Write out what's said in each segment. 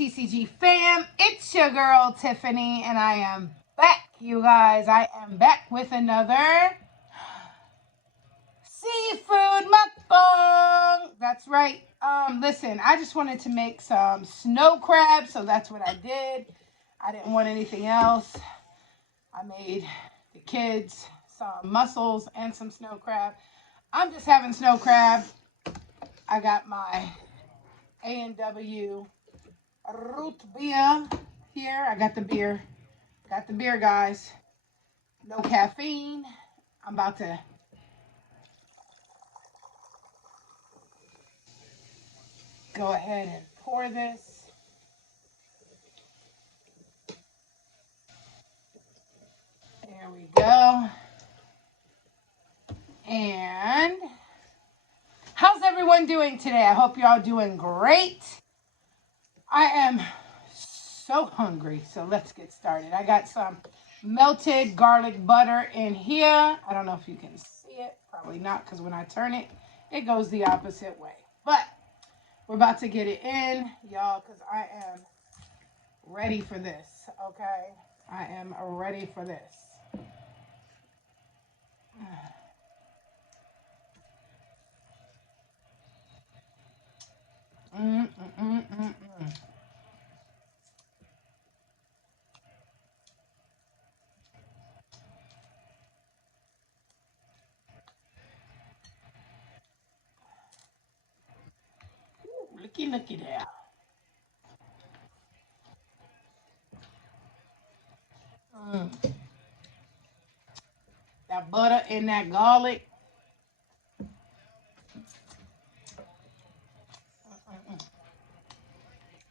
TCG fam? It's your girl Tiffany, and I am back, you guys. I am back with another seafood mukbang. That's right. Listen, I just wanted to make some snow crabs, so that's what I did. I didn't want anything else. I made the kids some mussels and some snow crab. I'm just having snow crab. I got my A&W root beer here. I got the beer. Got the beer, guys. No caffeine. I'm about to go ahead and pour this. There we go. And how's everyone doing today? I hope y'all doing great. I am so hungry, so let's get started. I got some melted garlic butter in here. I don't know if you can see it. Probably not, because when I turn it, it goes the opposite way. But we're about to get it in, y'all, because I am ready for this, okay? I am ready for this. Ooh, looky there. That butter and that garlic.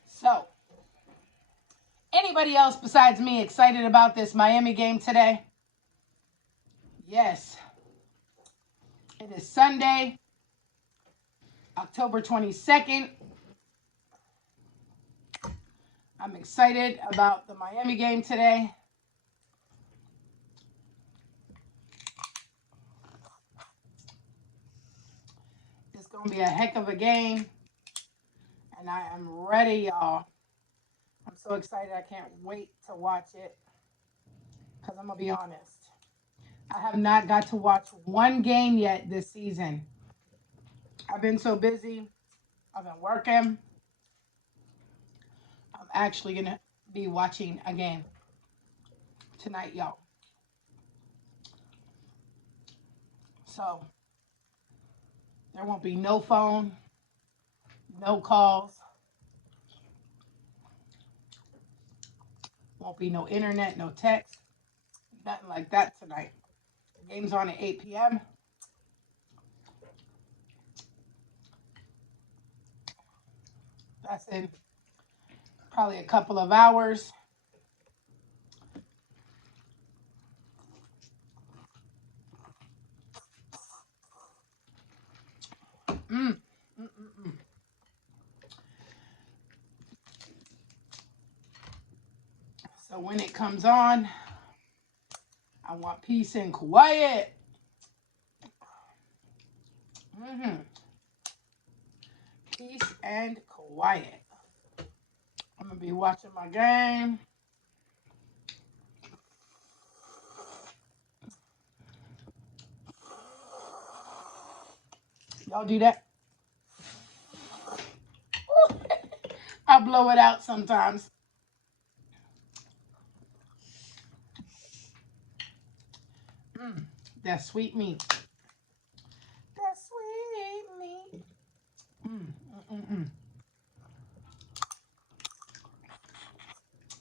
So, anybody else besides me excited about this Miami game today? Yes. It is Sunday, October 22nd. I'm excited about the Miami game today. It's going to be a heck of a game. And I am ready, y'all. I'm so excited. I can't wait to watch it. Because I'm going to be honest. I have not got to watch one game yet this season. I've been so busy. I've been working. I'm actually going to be watching a game tonight, y'all. So, there won't be no phone, no calls. Won't be no internet, no text. Nothing like that tonight. The game's on at 8 p.m. That's in probably a couple of hours. So when it comes on, I want peace and quiet. Peace and quiet. I'm going to be watching my game. Y'all do that? I blow it out sometimes. That sweet meat. That sweet meat.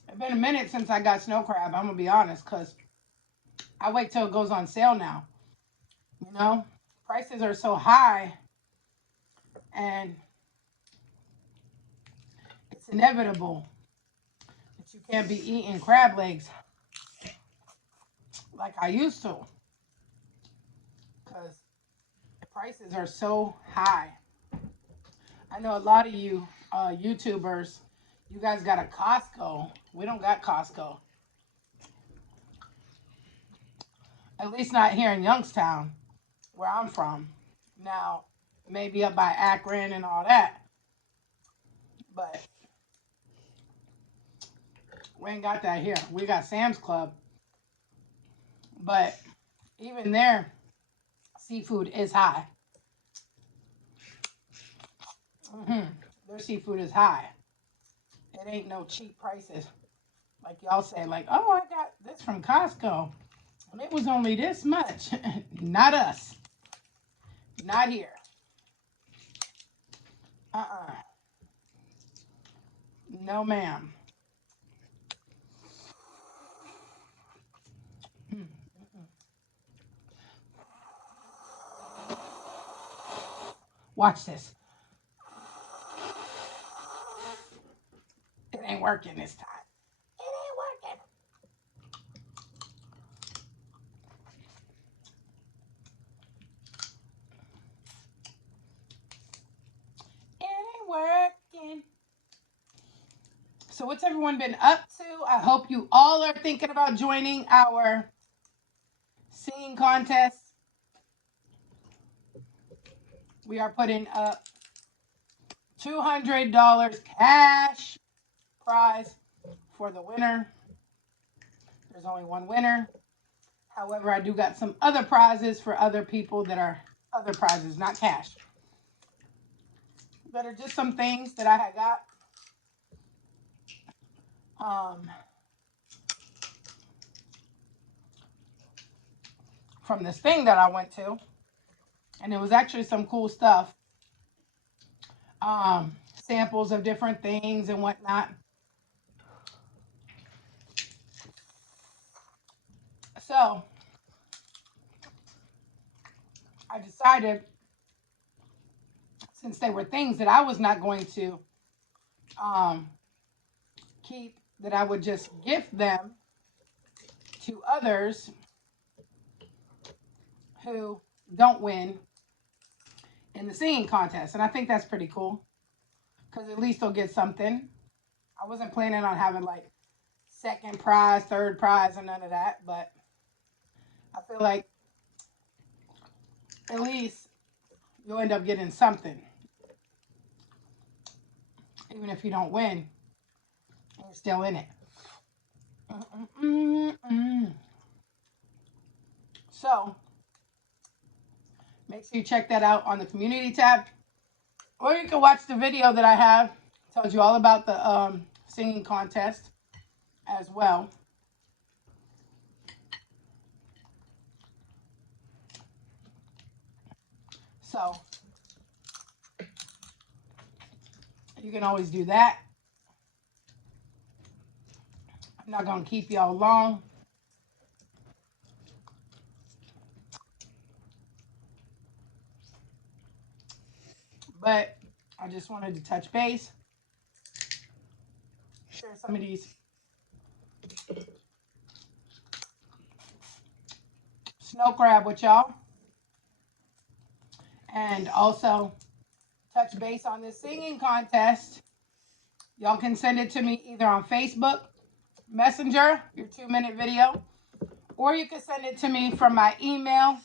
It's been a minute since I got snow crab. I'm going to be honest, because I wait till it goes on sale now. You know, prices are so high, and it's inevitable that you can't be eating crab legs like I used to, because the prices are so high. I know a lot of you YouTubers, you guys got a Costco. We don't got Costco. At least not here in Youngstown, where I'm from. Now, maybe up by Akron and all that. But We ain't got that here. We got Sam's Club. But even there, seafood is high. Their seafood is high. It ain't no cheap prices. Like y'all say, like, oh, I got this from Costco. And it was only this much. Not us. Not here. No, ma'am. Watch this. It ain't working this time. It ain't working. It ain't working. So what's everyone been up to? I hope you all are thinking about joining our singing contest. We are putting up $200 cash prize for the winner. There's only one winner. However, I do got some other prizes for other people that are other prizes, not cash. That are just some things that I had got. From this thing that I went to. And it was actually some cool stuff. Samples of different things and whatnot. So, I decided, since they were things that I was not going to keep, that I would just gift them to others who don't win in the singing contest. And I think that's pretty cool, because at least they'll get something. I wasn't planning on having like second prize, third prize, or none of that, but I feel like at least you'll end up getting something. Even if you don't win, you're still in it. So, make sure you check that out on the community tab. Or you can watch the video that I have. It tells you all about the singing contest as well. So, you can always do that. I'm not going to keep y'all long. But I just wanted to touch base. Share some of these snow crab with y'all. And also touch base on this singing contest. Y'all can send it to me either on Facebook Messenger, your 2-minute video, or you can send it to me from my email.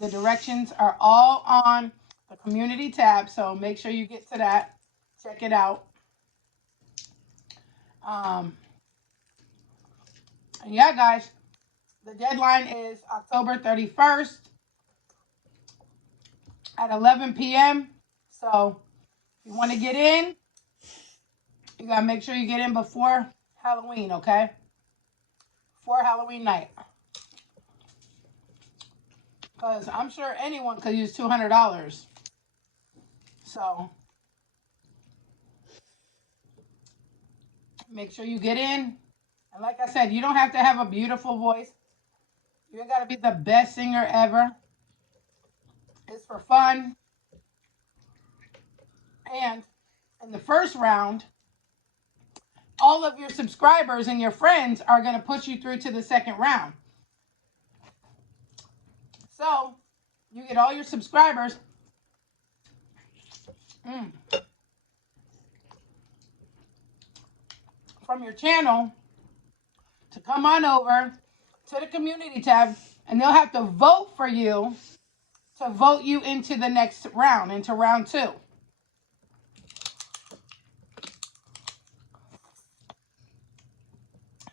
The directions are all on the community tab, so make sure you get to that. Check it out. And yeah, guys, the deadline is October 31st at 11 p.m. So if you want to get in, you got to make sure you get in before Halloween, okay? Before Halloween night. Because I'm sure anyone could use $200. So make sure you get in. And like I said, you don't have to have a beautiful voice. You ain't got to be the best singer ever. It's for fun. And in the first round, all of your subscribers and your friends are going to push you through to the second round. So you get all your subscribers from your channel to come on over to the community tab, and they'll have to vote for you to vote you into the next round, into round 2.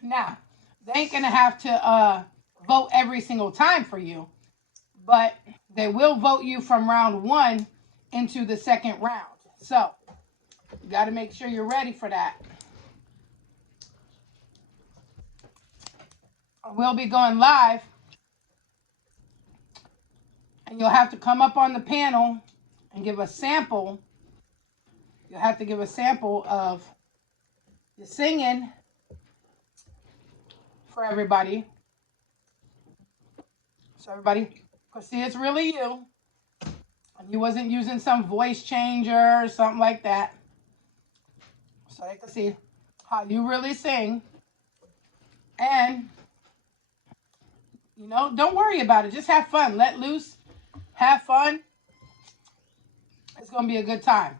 Now, they ain't going to have to vote every single time for you, but they will vote you from round 1 into the second round. So, you got to make sure you're ready for that. We'll be going live, and you'll have to come up on the panel and give a sample. You'll have to give a sample of your singing for everybody. So everybody could see it's really you. And you wasn't using some voice changer or something like that. So they could see how you really sing. And, you know, don't worry about it. Just have fun. Let loose. Have fun. It's going to be a good time.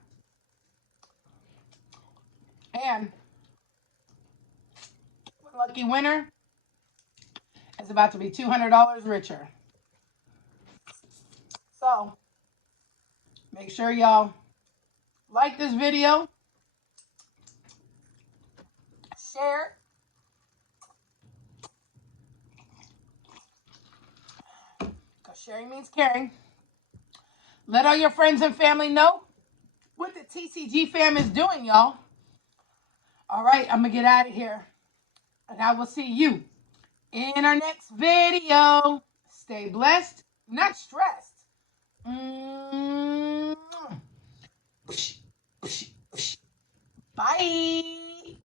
And the lucky winner is about to be $200 richer. So, make sure y'all like this video, share it, because sharing means caring. Let all your friends and family know what the TCG fam is doing, y'all. All right, I'm going to get out of here. And I will see you in our next video. Stay blessed, not stressed. Bye.